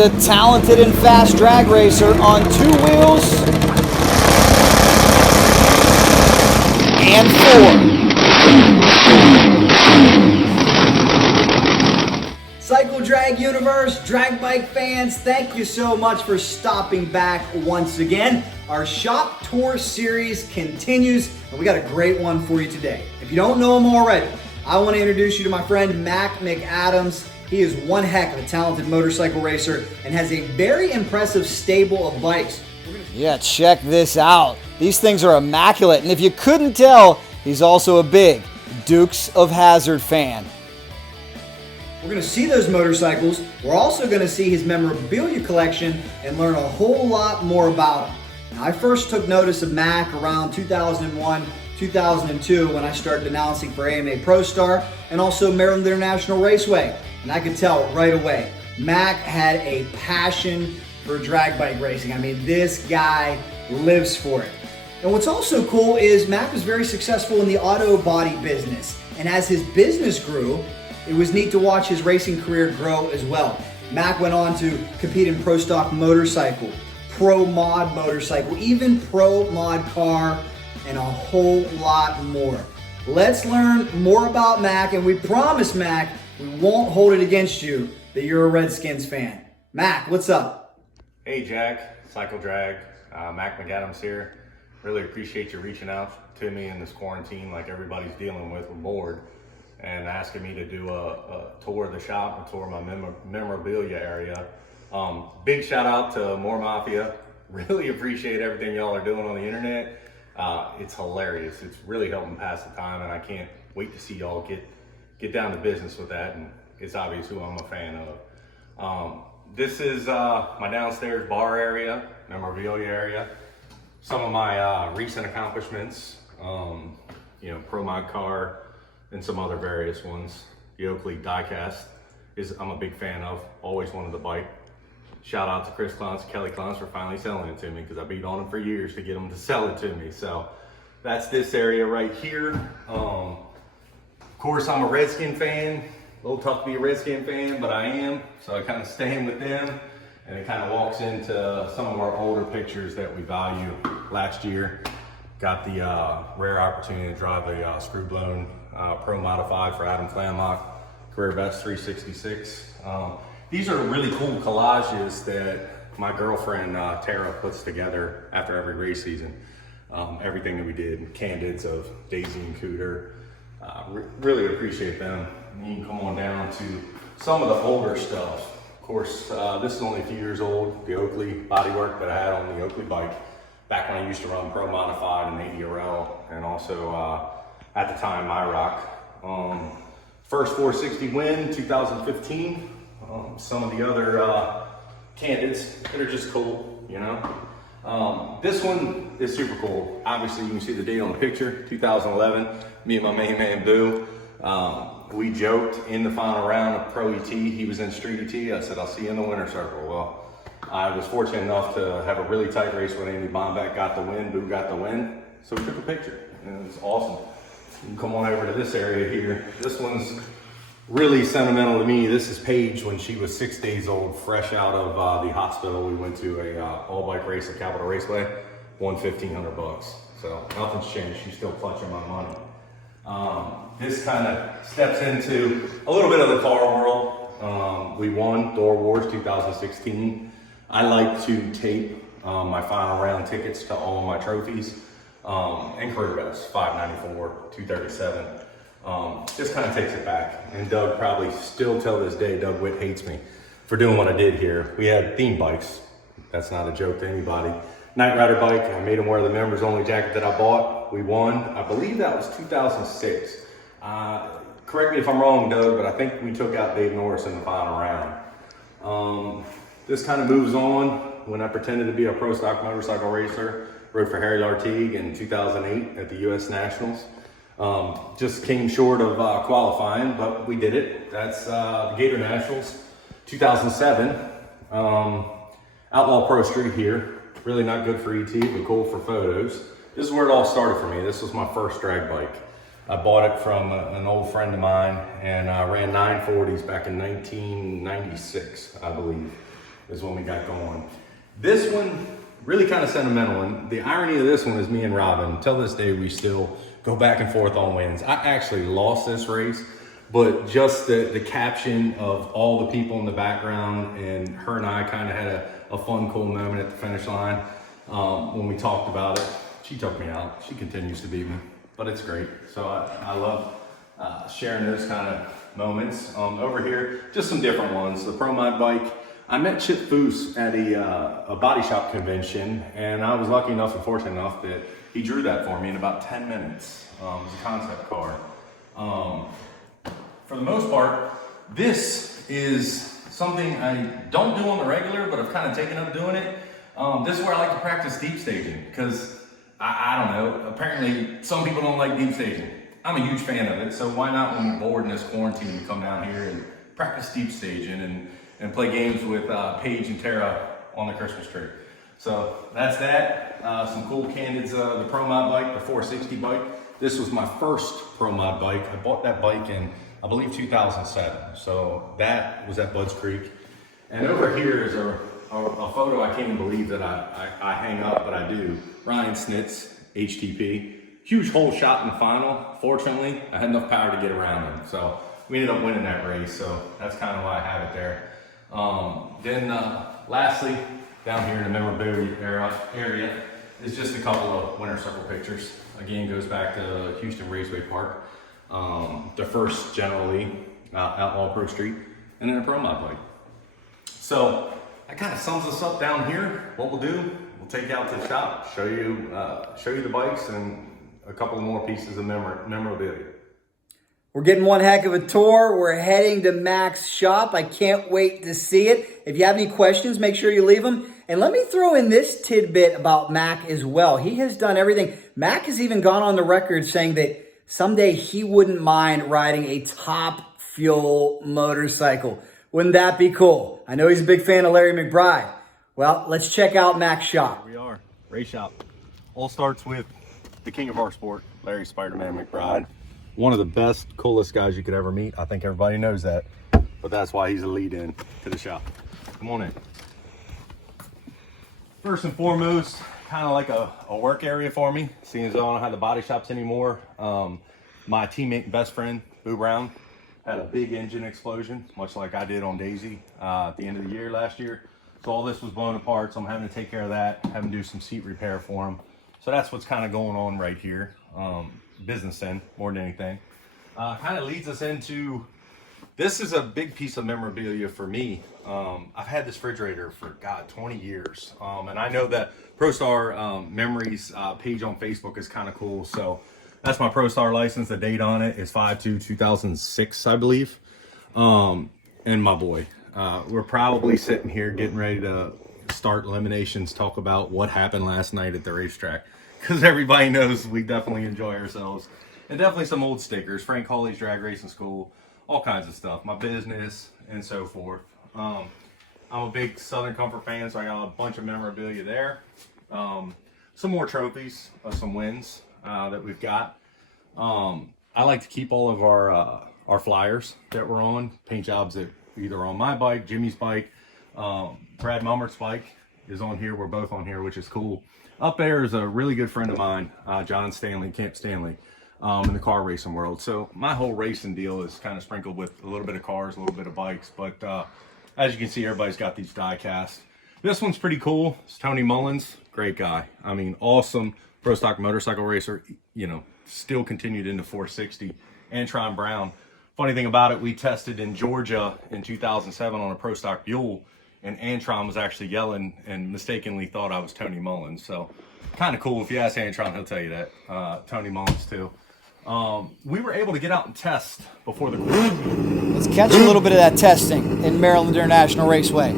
a talented and fast drag racer on 2 wheels and 4. Cycle Drag Universe, drag bike fans, thank you so much for stopping back once again. Our shop tour series continues, and we got a great one for you today. If you don't know him already, I want to introduce you to my friend Mac McAdams. He is one heck of a talented motorcycle racer and has a very impressive stable of bikes. Yeah, check this out. These things are immaculate, and if you couldn't tell, he's also a big Dukes of Hazzard fan. We're going to see those motorcycles. We're also going to see his memorabilia collection and learn a whole lot more about him. Now, I first took notice of Mac around 2001, 2002 when I started announcing for AMA Pro Star and also Maryland International Raceway. And I could tell right away, Mac had a passion for drag bike racing. I mean, this guy lives for it. And what's also cool is Mac was very successful in the auto body business. And as his business grew, it was neat to watch his racing career grow as well. Mac went on to compete in pro stock motorcycle, pro mod motorcycle, even pro mod car, and a whole lot more. Let's learn more about Mac, and we promise, Mac, we won't hold it against you that you're a Redskins fan. Mac, what's up? Hey Jack, Cycle Drag, Mac McAdams here. Really appreciate you reaching out to me in this quarantine like everybody's dealing with. We're bored, and asking me to do a tour of the shop, a tour of my memorabilia area. Big shout out to More Mafia. Really appreciate everything y'all are doing on the internet. It's hilarious. It's really helping pass the time, and I can't wait to see y'all get down to business with that, and it's obvious who I'm a fan of. This is my downstairs bar area, memorabilia area. Some of my recent accomplishments, Pro Mod car and some other various ones. The Oakley diecast I'm a big fan of, always wanted the bike. Shout out to Chris Clowns, Kelly Clowns for finally selling it to me because I beat on them for years to get them to sell it to me. So that's this area right here. Of course, I'm a Redskin fan. A little tough to be a Redskin fan, but I am. So I kind of stand with them, and it kind of walks into some of our older pictures that we value. Last year, got the rare opportunity to drive a screw-blown Pro Modified for Adam Flammock, career best 366. These are really cool collages that my girlfriend Tara puts together after every race season. Everything that we did, candids of Daisy and Cooter. Really appreciate them. You can come on down to some of the older stuff. Of course, this is only a few years old, the Oakley bodywork that I had on the Oakley bike back when I used to run Pro Modified and ADRL, and also at the time MyRock. First 460 win, 2015. Some of the other candids that are just cool, you know. This one is super cool. Obviously, you can see the date on the picture, 2011. Me and my main man, Boo. We joked in the final round of Pro ET. He was in Street ET. I said, I'll see you in the winner's circle. Well, I was fortunate enough to have a really tight race when Andy Bomback got the win, Boo got the win. So we took a picture, and it was awesome. You can come on over to this area here. This one's really sentimental to me. This is Paige when she was 6 days old, fresh out of the hospital. We went to a all bike race at Capitol Raceway, won $1,500. So nothing's changed. She's still clutching my money. This kind of steps into a little bit of the car world. We won Door Wars 2016. I like to tape my final round tickets to all of my trophies and career bests, 594, 237. Just kind of takes it back. And Doug probably still till this day, Doug Witt hates me for doing what I did here. We had theme bikes. That's not a joke to anybody. Night Rider bike, I made him wear the members only jacket that I bought. We won, I believe that was 2006. Correct me if I'm wrong, Doug, but I think we took out Dave Norris in the final round. This kind of moves on. When I pretended to be a pro stock motorcycle racer, rode for Harry Lartigue in 2008 at the US Nationals. Just came short of qualifying, but we did it. That's the Gator Nationals, 2007. Outlaw Pro Street here. Really not good for ET, but cool for photos. This is where it all started for me. This was my first drag bike. I bought it from an old friend of mine, and I ran 940s back in 1996, I believe. is when we got going. This one, really kind of sentimental, and the irony of this one is me and Robin, till this day, we still go back and forth on wins. I actually lost this race, but just the caption of all the people in the background, and her and I kind of had a fun, cool moment at the finish line when we talked about it. She took me out. She continues to beat me, but it's great. So I love sharing those kind of moments. Over here, just some different ones. The Pro Mod bike. I met Chip Foose at a body shop convention, and I was lucky enough and fortunate enough that he drew that for me in about 10 minutes. It was a concept car. For the most part, this is something I don't do on the regular, but I've kind of taken up doing it. This is where I like to practice deep staging, because I don't know, apparently some people don't like deep staging. I'm a huge fan of it, so why not, when we're bored in this quarantine, we come down here and practice deep staging and play games with Paige and Tara on the Christmas tree. So that's that. Some cool candids, the Pro Mod bike, the 460 bike. This was my first Pro Mod bike. I bought that bike in, I believe, 2007. So that was at Budds Creek. And over here is a photo I can't even believe that I hang up, but I do. Ryan Snitz, HTP. Huge hole shot in the final. Fortunately, I had enough power to get around him. So we ended up winning that race. So that's kind of why I have it there. Lastly, down here in the memorabilia area is just a couple of winter circle pictures. Again, goes back to Houston Raceway Park. The first General Lee Outlaw Pro Street, and then a Pro Mod bike. So that kind of sums us up down here. What we'll do, we'll take you out to the shop, show you the bikes and a couple of more pieces of memorabilia. We're getting one heck of a tour. We're heading to Mack's shop. I can't wait to see it. If you have any questions, make sure you leave them. And let me throw in this tidbit about Mack as well. He has done everything. Mack has even gone on the record saying that someday he wouldn't mind riding a top fuel motorcycle. Wouldn't that be cool? I know he's a big fan of Larry McBride. Well, let's check out Mack's shop. Here we are, race shop. All starts with the king of our sport, Larry Spider-Man McBride. One of the best, coolest guys you could ever meet. I think everybody knows that, but that's why he's a lead-in to the shop. Come on in. First and foremost, kind of like a work area for me, seeing as I don't have the body shops anymore. My teammate and best friend, Boo Brown, had a big engine explosion, much like I did on Daisy at the end of the year last year. So all this was blown apart, so I'm having to take care of that, having to do some seat repair for him. So that's what's kind of going on right here. Business end more than anything. Kind of leads us into, this is a big piece of memorabilia for me. I've had this refrigerator for 20 years. And I know that ProStar Memories page on Facebook is kind of cool. So that's my ProStar license. The date on it is 5/2/2006, I believe. And my boy, we're probably sitting here getting ready to start eliminations, talk about what happened last night at the racetrack, because everybody knows we definitely enjoy ourselves. And definitely some old stickers, Frank Hawley's Drag Racing School, all kinds of stuff, my business and so forth. I'm a big Southern Comfort fan, so I got a bunch of memorabilia there. Some more trophies of some wins that we've got. I like to keep all of our flyers that we're on, paint jobs that either on my bike, Jimmy's bike, Brad Mummert's bike is on here. We're both on here, which is cool. Up there is a really good friend of mine, John Stanley, Camp Stanley, in the car racing world. So my whole racing deal is kind of sprinkled with a little bit of cars, a little bit of bikes. But as you can see, everybody's got these die casts. This one's pretty cool. It's Tony Mullins, great guy. I mean, awesome pro stock motorcycle racer, you know, still continued into 460. Antron Brown. Funny thing about it, we tested in Georgia in 2007 on a pro stock Buell, and Antron was actually yelling and mistakenly thought I was Tony Mullins. So kind of cool. If you ask Antron, he'll tell you that. Tony Mullins too. We were able to get out and test before the course. Let's catch a little bit of that testing in Maryland International Raceway.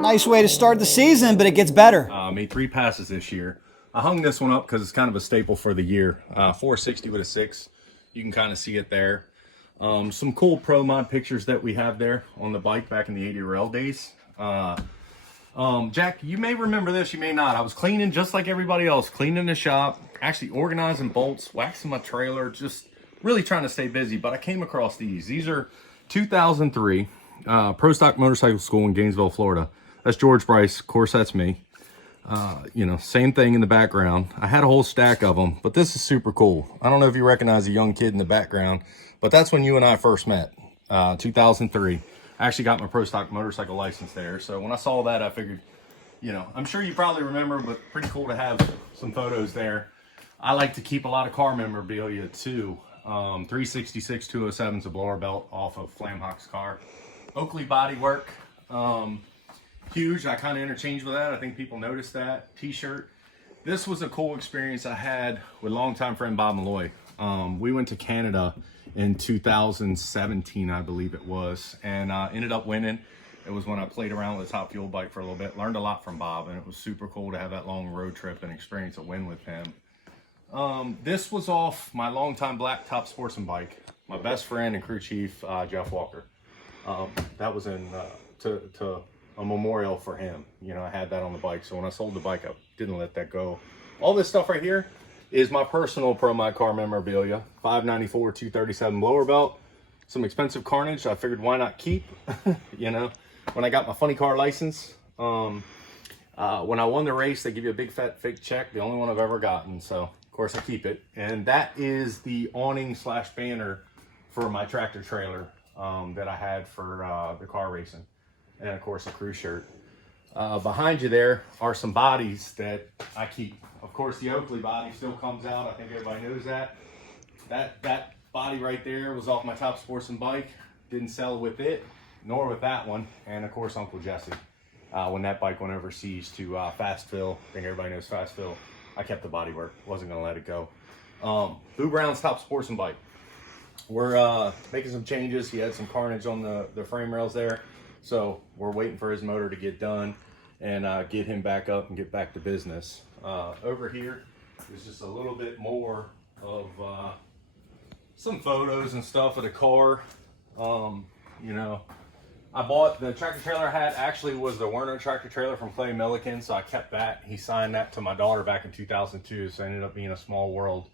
Nice way to start the season, but it gets better. Made 3 passes this year. I hung this one up because it's kind of a staple for the year. 460 with a 6. You can kind of see it there. Some cool Pro Mod pictures that we have there on the bike back in the 80RL days. Jack, you may remember this, you may not. I was cleaning just like everybody else, cleaning the shop, actually organizing bolts, waxing my trailer, just really trying to stay busy. But I came across these. These are 2003 Pro Stock Motorcycle School in Gainesville, Florida. That's George Bryce. Of course, that's me. You know, same thing in the background. I had a whole stack of them, but this is super cool. I don't know if you recognize a young kid in the background, but that's when you and I first met, 2003. I actually got my Pro Stock motorcycle license there. So when I saw that, I figured, you know, I'm sure you probably remember, but pretty cool to have some photos there. I like to keep a lot of car memorabilia too. 366 207's a blower belt off of Flamhawk's car. Oakley bodywork, huge. I kind of interchanged with that. I think people noticed that. T-shirt. This was a cool experience I had with longtime friend Bob Malloy. We went to Canada in 2017, I believe it was, and ended up winning. It was when I played around with a Top Fuel bike for a little bit. Learned a lot from Bob, and it was super cool to have that long road trip and experience a win with him. This was off my longtime black Top Sportsman bike. My best friend and crew chief, Jeff Walker. That was in to a memorial for him. You know, I had that on the bike, so when I sold the bike, I didn't let that go. All this stuff right here is my personal Pro My Car memorabilia. 594 237 blower belt. Some expensive carnage I figured why not keep. You know, when I got my funny car license, when I won the race, they give you a big fat fake check, the only one I've ever gotten, so of course I keep it. And that is the awning slash banner for my tractor trailer that I had for the car racing, and of course a crew shirt. Behind you there are some bodies that I keep. Of course, the Oakley body still comes out. I think everybody knows that. That body right there was off my Top Sportsman bike. Didn't sell with it, nor with that one. And of course, Uncle Jesse. When that bike went overseas to Fast Phil, I think everybody knows Fast Phil, I kept the bodywork. Wasn't going to let it go. Boo Brown's Top Sportsman bike. We're making some changes. He had some carnage on the frame rails there. So we're waiting for his motor to get done and get him back up and get back to business. Over here is just a little bit more of some photos and stuff of the car. You know, I bought the tractor trailer I had actually was the Werner tractor trailer from Clay Milliken, so I kept that. He signed that to my daughter back in 2002, so it ended up being a small world.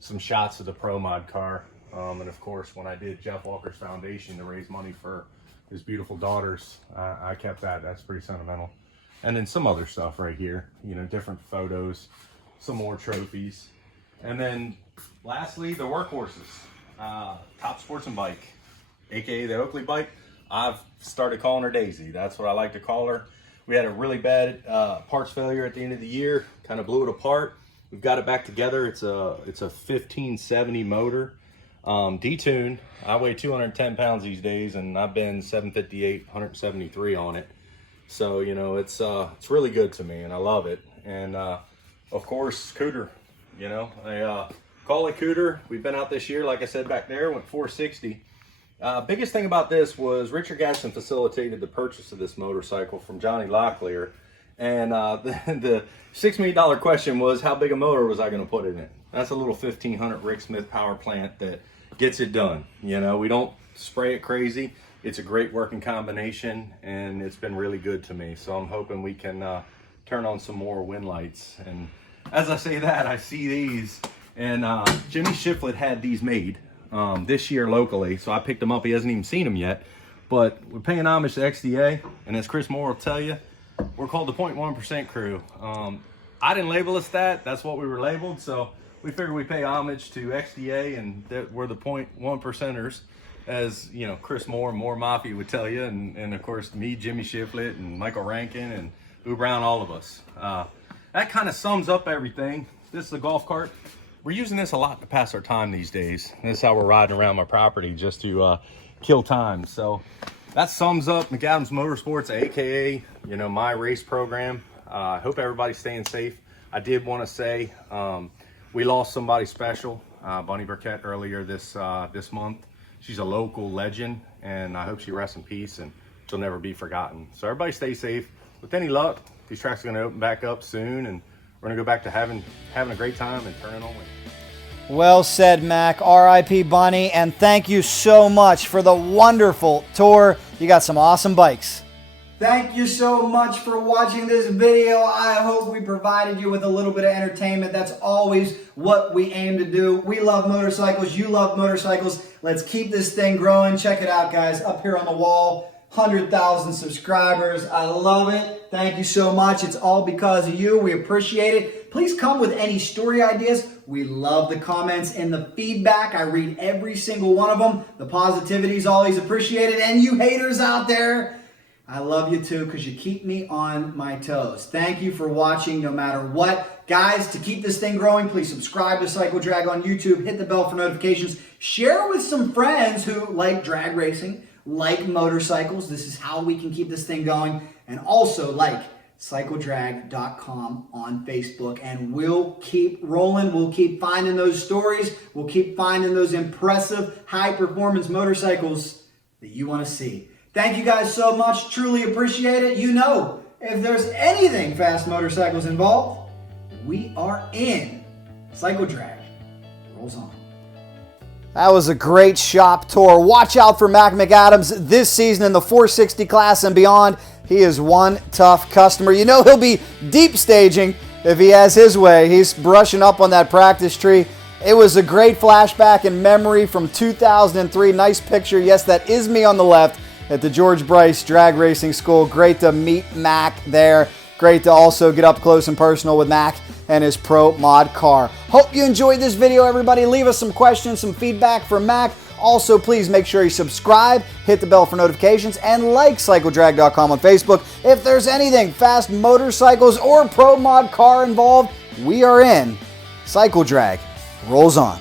Some shots of the Pro Mod car. And of course, when I did Jeff Walker's foundation to raise money for his beautiful daughters, I kept that. That's pretty sentimental. And then some other stuff right here, you know, different photos, some more trophies. And then lastly, the workhorses. Top Sportsman bike, aka the Oakley bike. I've started calling her Daisy. That's what I like to call her. We had a really bad parts failure at the end of the year, kind of blew it apart. We've got it back together. It's a 1570 motor. Detuned. I weigh 210 pounds these days, and I've been 758, 173 on it. So, you know, it's really good to me, and I love it. And of course, Cooter. You know, I call it Cooter. We've been out this year, like I said back there, went 460. Biggest thing about this was Richard Gaston facilitated the purchase of this motorcycle from Johnny Locklear. And the $6 million question was, how big a motor was I going to put in it? That's a little 1500 Rick Smith power plant that gets it done. You know, we don't spray it crazy. It's a great working combination, and it's been really good to me. So I'm hoping we can turn on some more wind lights. And as I say that, I see these, and Jimmy Shiflett had these made this year locally, so I picked them up. He hasn't even seen them yet, but we're paying homage to XDA, and as Chris Moore will tell you, we're called the 0.1% crew. I didn't label us that. That's what we were labeled, so we figured we pay homage to XDA, and that we're the 0.1%ers, as you know, Chris Moore and Moore Mafia would tell you, and of course me, Jimmy Shiflett, and Michael Rankin, and Boo Brown, all of us. That kind of sums up everything. This is a golf cart. We're using this a lot to pass our time these days. This is how we're riding around my property, just to kill time. So that sums up McAdams Motorsports, aka, you know, my race program. I hope everybody's staying safe. I did want to say we lost somebody special, Bunny Burkett, earlier this month. She's a local legend, and I hope she rests in peace and she'll never be forgotten. So everybody stay safe. With any luck, these tracks are going to open back up soon, and we're going to go back to having a great time and turning on wins. Well said, Mac. R.I.P. Bunny, and thank you so much for the wonderful tour. You got some awesome bikes. Thank you so much for watching this video. I hope we provided you with a little bit of entertainment. That's always what we aim to do. We love motorcycles. You love motorcycles. Let's keep this thing growing. Check it out, guys. Up here on the wall, 100,000 subscribers. I love it. Thank you so much. It's all because of you. We appreciate it. Please come with any story ideas. We love the comments and the feedback. I read every single one of them. The positivity is always appreciated. And you haters out there, I love you too because you keep me on my toes. Thank you for watching no matter what. Guys, to keep this thing growing, please subscribe to Cycle Drag on YouTube. Hit the bell for notifications. Share with some friends who like drag racing, like motorcycles. This is how we can keep this thing going. And also like cycledrag.com on Facebook. And we'll keep rolling. We'll keep finding those stories. We'll keep finding those impressive high-performance motorcycles that you want to see. Thank you guys so much. Truly appreciate it. You know, if there's anything fast motorcycles involved, we are in. Cycle Drag rolls on. That was a great shop tour. Watch out for Mac McAdams this season in the 460 class and beyond. He is one tough customer. You know he'll be deep staging if he has his way. He's brushing up on that practice tree. It was a great flashback and memory from 2003. Nice picture. Yes, that is me on the left at the George Bryce Drag Racing School. Great to meet Mac there. Great to also get up close and personal with Mac and his pro mod car. Hope you enjoyed this video, everybody. Leave us some questions, some feedback for Mac. Also, please make sure you subscribe, hit the bell for notifications, and like CycleDrag.com on Facebook. If there's anything fast motorcycles or pro mod car involved, we are in. Cycle Drag rolls on.